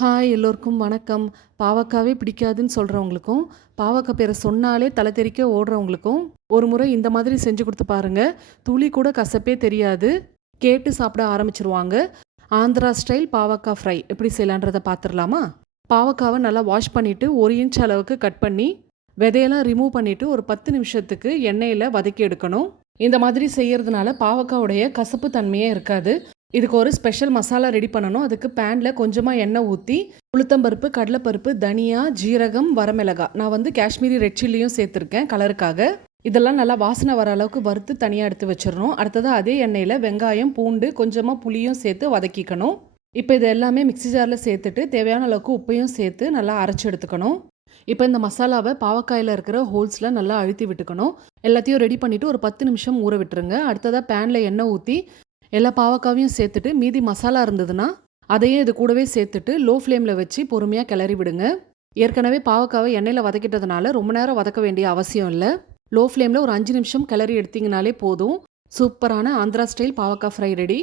Hi எல்லோருக்கும் வணக்கம். பாவக்காவே பிடிக்காதுன்னு சொல்கிறவங்களுக்கும் பாவக்கா பேரை சொன்னாலே தலை தெறிக்க ஓடுறவங்களுக்கும், ஒரு முறை இந்த மாதிரி செஞ்சு கொடுத்து பாருங்க. துளி கூட கசப்பே தெரியாது. கேட்டு சாப்பிட ஆரம்பிச்சிருவாங்க ஆந்திரா ஸ்டைல் பாவக்கா ஃப்ரை எப்படி செய்யலான்றதை பார்த்துடலாமா பாவக்காவை நல்லா வாஷ் பண்ணிவிட்டு ஒரு இன்ச் அளவுக்கு கட் பண்ணி, விதையெல்லாம் ரிமூவ் பண்ணிவிட்டு ஒரு 10 நிமிஷத்துக்கு எண்ணெயில் வதக்கி எடுக்கணும். இந்த மாதிரி செய்கிறதுனால பாவக்காவுடைய கசப்பு தன்மையே இருக்காது. இதுக்கு ஒரு ஸ்பெஷல் மசாலா ரெடி பண்ணணும். அதுக்கு பேனில் கொஞ்சமாக எண்ணெய் ஊற்றி உளுத்தம்பருப்பு, கடலைப்பருப்பு, தனியா, ஜீரகம், வரமிளகா நான் வந்து காஷ்மீரி ரெட் சில்லியும் சேர்த்துருக்கேன் கலருக்காக. இதெல்லாம் நல்லா வாசனை வர அளவுக்கு வறுத்து தனியாக எடுத்து வச்சிடணும் அடுத்ததாக அதே எண்ணெயில் வெங்காயம், பூண்டு, கொஞ்சமாக புளியும் சேர்த்து வதக்கிக்கணும். இப்போ இது எல்லாமே மிக்ஸி ஜாரில் சேர்த்துட்டு, தேவையான அளவுக்கு உப்பையும் சேர்த்து நல்லா அரைச்சி எடுத்துக்கணும். இப்போ இந்த மசாலாவை பாவக்காயில் இருக்கிற ஹோல்ஸில் நல்லா அழுத்தி விட்டுக்கணும். எல்லாத்தையும் ரெடி பண்ணிவிட்டு ஒரு 10 நிமிஷம் ஊற விட்டுருங்க. அடுத்ததாக பேனில் எண்ணெய் ஊற்றி எல்லா பாவக்காவையும் சேர்த்துட்டு, மீதி மசாலா இருந்ததுன்னா, அதையும் இது கூடவே சேர்த்துட்டு, லோ ஃப்ளேமில் வச்சு பொறுமையாக கிளறி விடுங்க. ஏற்கனவே பாவக்காவை எண்ணெயில் வதக்கிட்டதுனால, ரொம்ப நேரம் வதக்க வேண்டிய அவசியம் இல்லை லோ ஃப்ளேமில் ஒரு அஞ்சு நிமிஷம் கிளறி எடுத்தீங்கனாலே போதும். சூப்பரான ஆந்திரா ஸ்டைல் பாவக்காய் ஃப்ரை ரெடி.